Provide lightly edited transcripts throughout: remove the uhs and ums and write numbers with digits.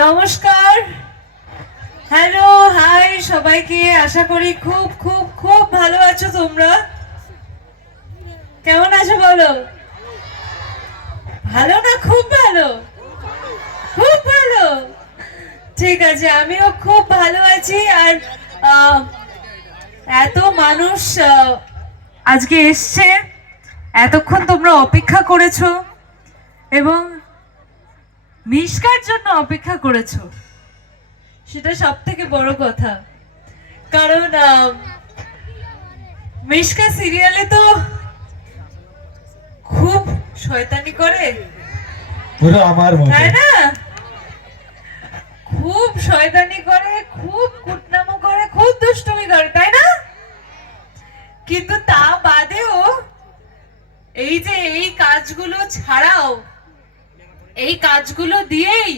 নমস্কার, hello, high সবাইকে। আশা করি খুব খুব খুব ভালো আছো। তোমরা কেমন আছো বলো? ভালো না খুব ভালো? খুব ভালো, ঠিক আছে। আমিও খুব ভালো আছি। আর এত মানুষ আজকে এসছে, এতক্ষণ তোমরা অপেক্ষা করেছো এবং মিশকার জন্য অপেক্ষা করেছো, সেটা সব থেকে বড় কথা। কারণ মিশকা সিরিয়ালে তো খুব শয়তানি করে, পুরো আমার মতো, তাই না? খুব শয়তানি করে, খুব কুটনামো করে, খুব দুষ্টুমি করে, তাই না? কিন্তু তা বাদেও এই যে এই কাজগুলো ছাড়াও, এই কাজগুলো দিয়েই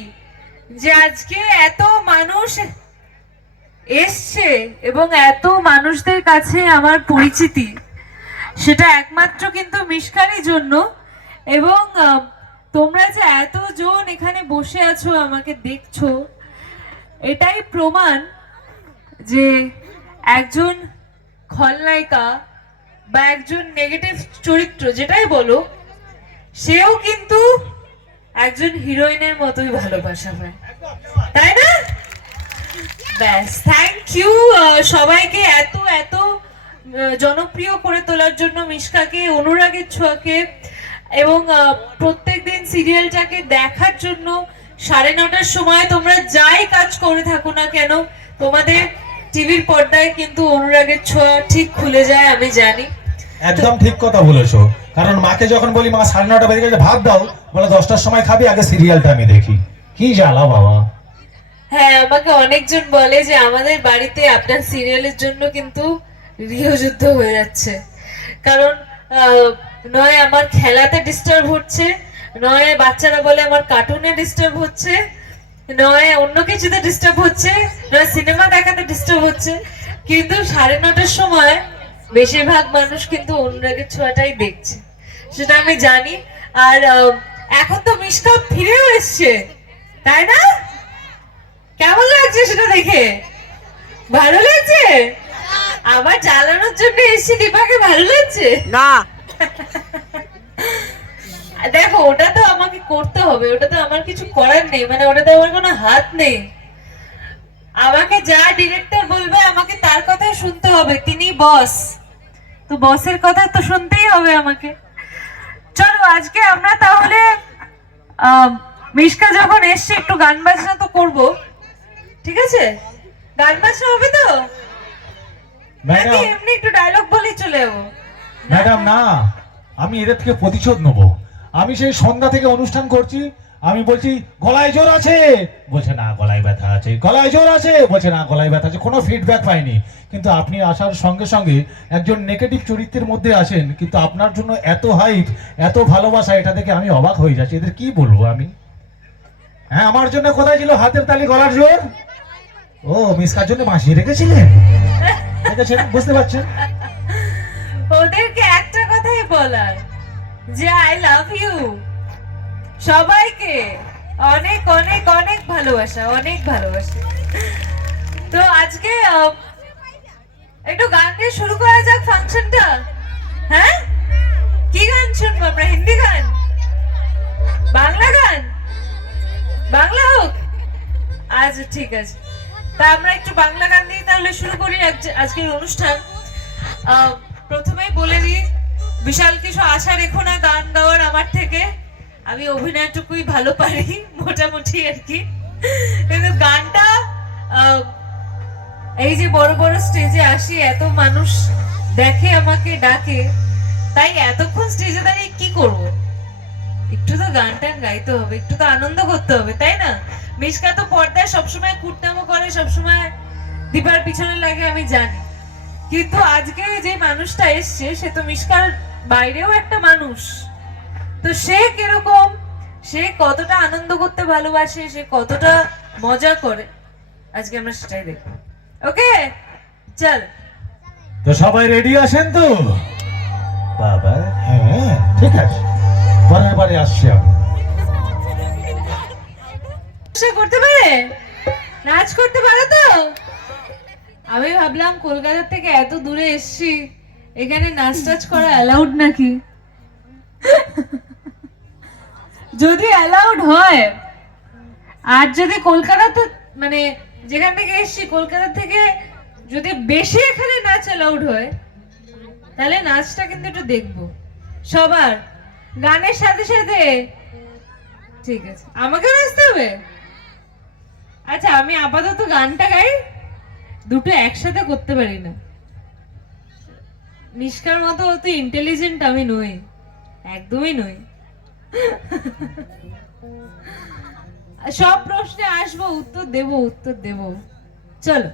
যে আজকে এত মানুষ এসছে এবং এত মানুষদের কাছে আমার পরিচিতি, সেটা একমাত্র কিন্তু মিশকারই জন্য। এবং তোমরা যে এতজন এখানে বসে আছো, আমাকে দেখছো, এটাই প্রমাণ যে একজন খলনায়িকা বা একজন নেগেটিভ চরিত্র যেটাই বলো, সেও কিন্তু একজন হিরোইনের মতোই ভালোবাসা পায়, তাই না? ব্যাস, থ্যাংক ইউ সবাইকে এত এত জনপ্রিয় করে তোলার জন্য মিশকাকে, অনুরাগের ছোঁয়াকে, এবং প্রত্যেকদিন সিরিয়ালটাকে দেখার জন্য। 9:30টার সময় তোমরা যাই কাজ করে থাকো না কেন, তোমাদের টিভির পর্দায় কিন্তু অনুরাগের ছোঁয়া ঠিক খুলে যায়, আমি জানি। একদম ঠিক কথা বলেছো। কারণ মাকে যখন বলি মা 9:30 বেজে গেছে ভাত দাও, বলে 10টার সময় খাবি, আগে সিরিয়ালটা আমি দেখি। কি জ্বালা বাবা। হ্যাঁ, আমাকে অনেকজন বলে যে আমাদের বাড়িতে আপনার সিরিয়ালের জন্য কিন্তু গৃহযুদ্ধ হয়ে যাচ্ছে। কারণ নয় আমার খেলাতে ডিস্টার্ব হচ্ছে, নয় বাচ্চারা বলে আমার কার্টুনে ডিস্টার্ব হচ্ছে, নয় অন্য কিছুতে ডিস্টার্ব হচ্ছে, নয় সিনেমা দেখাতে ডিস্টার্ব হচ্ছে। কিন্তু 9:30টার সময় বেশিরভাগ মানুষ কিন্তু অনুরাগের ছোঁয়াটাই দেখছে, সেটা আমি জানি। আর এখন তো মিশকা ফিরেও এসছে, তাই না? কেমন লাগছে সেটা দেখে? ভালো লাগছে? আবার জ্বালানোর জন্য এসেছি দীপাকে, ভালো লাগছে না? দেখো, ওটা তো আমাকে করতে হবে, ওটা তো আমার কিছু করার নেই, মানে ওটাতে আমার কোনো হাত নেই। আমাকে যা ডিরেক্টর বলবে আমাকে তার কথাই শুনতে হবে, তিনি বস, তো বসের কথা তো শুনতেই হবে আমাকে। চলো আজকে আমরা তাহলে মিশকা যখন এসছে একটু গান বাজনা তো করবো, ঠিক আছে? গান বাজনা হবে তো? নাকি এমনি একটু ডায়লগ বলেই চলে যাবো? ম্যাডাম না, আমি এদের থেকে প্রতিশোধ নেবো। আমি সেই সন্ধ্যা থেকে অনুষ্ঠান করছি, আমি বলছি গলায় জোর আছে, বলছে না গলায় ব্যথা আছে, গলায় জোর আছে, বলছে না গলায় ব্যথা আছে, কোনো ফিডব্যাক পাইনি। কিন্তু আপনি আসার সঙ্গে সঙ্গে একজন নেগেটিভ চরিত্রের মধ্যে আসেন, কিন্তু আপনার জন্য এত হাইট, এত ভালোবাসা, এটা দেখে আমি অবাক হয়ে যাচ্ছি। এদের কি বলবো আমি? হ্যাঁ, আমার জন্য কোথায় ছিল হাতের তালি, গলার জোর? ও, মিশকার জন্য বাঁচিয়ে রেখেছিলেন, দেখেছেন, বুঝতে পারছেন? ওদেরকে একটা কথাই বলার যে আই লাভ ইউ। সবাইকে অনেক অনেক অনেক ভালোবাসা, অনেক ভালোবাসা। তো আজকে একটু গান দিয়ে শুরু করা যাক ফাংশনটা। হ্যাঁ, কি গান শুনবো আমরা? হিন্দি গান, বাংলা গান? বাংলা হোক, আচ্ছা ঠিক আছে। তা আমরা একটু বাংলা গান দিয়ে তাহলে শুরু করি আজকের অনুষ্ঠান। প্রথমেই বলে দিই, বিশাল কিছু আশা রেখো না গান গাওয়ার আমার থেকে, আমি অভিনয়টুকুই ভালো পারি মোটামুটি আর কি। কিন্তু গানটা এই যে বড় বড় স্টেজে আসি, এত মানুষ দেখে, আমাকে ডাকে, তাই এতক্ষণ স্টেজে দাঁড়িয়ে কি করব? একটু তো গান টান গাইতে হবে, একটু তো আনন্দ করতে হবে, তাই না? মিশকা তো পর্দায় সবসময় কুটনামো করে, সবসময় দীপার পিছনে লাগে, আমি জানি। কিন্তু আজকে যে মানুষটা এসছে, সে তো মিশকার বাইরেও একটা মানুষ। তো সে কিরকম, সে কতটা আনন্দ করতে ভালোবাসে, সে কতটা মজা করে, আজকে আমরা সেটাই দেখবো। ওকে, চল। তো সবাই রেডি আছেন তো? বাবা হ্যাঁ, ঠিক আছে। পরের বার এবারে আসছি আমি। সে করতে পারে, নাচ করতে পারে তো? আমি ভাবলাম কলকাতা থেকে এত দূরে এসেছি, এখানে নাচ টাচ করা অ্যালাউড নাকি। যদি অ্যালাউড হয়, আর যদি কলকাতা মানে যেখান থেকে এসেছি কলকাতা থেকে যদি বেশি এখানে নাচ অ্যালাউড হয়, তাহলে নাচটা কিন্তু একটু দেখবো সবার, গানের সাথে সাথে। ঠিক আছে, আমাকে নাচতে হবে? আচ্ছা, আমি আপাতত গানটা গাই, দুটো একসাথে করতে পারি না। নিষ্কার মতো অত ইন্টেলিজেন্ট আমি নই, একদমই নই। সব প্রশ্নে আসবো, উত্তর দেব। চলো।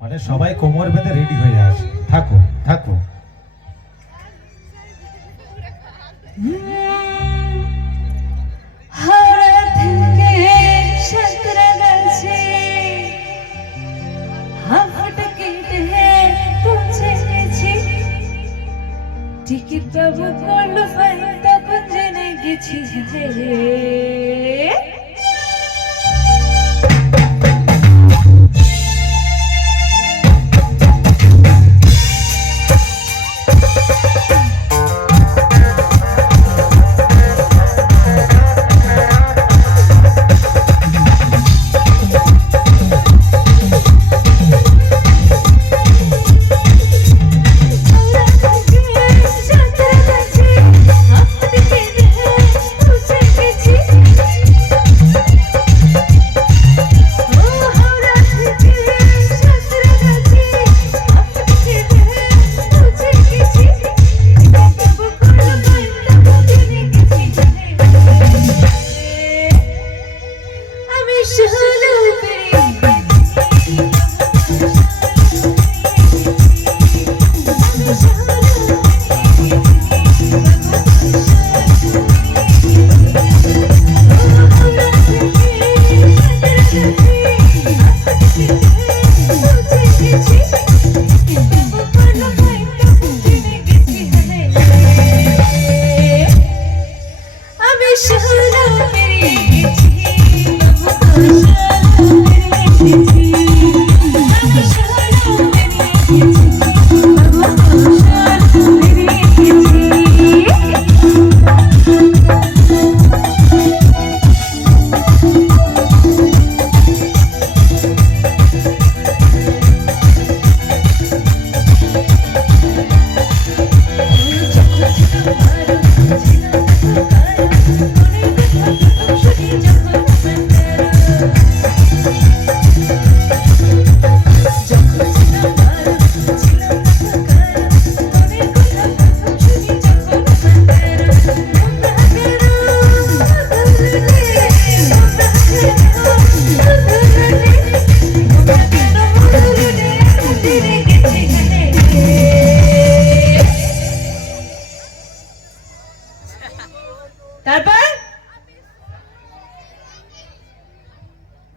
মানে সবাই কোমর বেঁধে রেডি হয়ে আছে, থাকো থাকো। হাওড়া থেকে সাঁতরাগাছি, হাওড়া কেটে পৌঁছে গেছি, টিকিট পাবো করলো ফাইন, তখন জেনে গেছি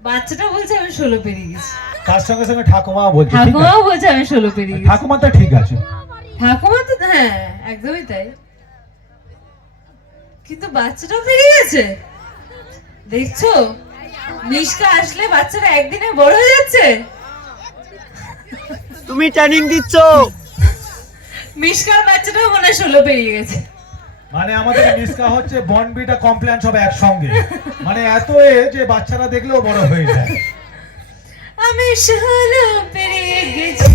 বাচ্চাটা বলছে আমি 16 পেরিয়ে গেছি, তার সঙ্গে সঙ্গে ঠাকুমা বলছে, ঠিক ঠাকুমাও আছে বলছে আমি 16 পেরিয়ে গেছি। ঠাকুমা তো ঠিক আছে, ঠাকুমা তো হ্যাঁ একদমই তাই, কিন্তু বাচ্চাটাও পেরিয়ে গেছে। দেখছো, মিশকা আসলে বাচ্চারা একদিনে বড় হয়ে যাচ্ছে। তুমি ট্রেনিং দিচ্ছ। মিশকার বাচ্চাটাও মনে হয় 16 পেরিয়ে গেছে। মানে আমাদের মিসকা হচ্ছে বনবিটা কমপ্লেন সব একসঙ্গে, মানে এত যে বাচ্চারা দেখলেও বড় হয়ে যায়। আমি 16 পেরিয়ে গেছি।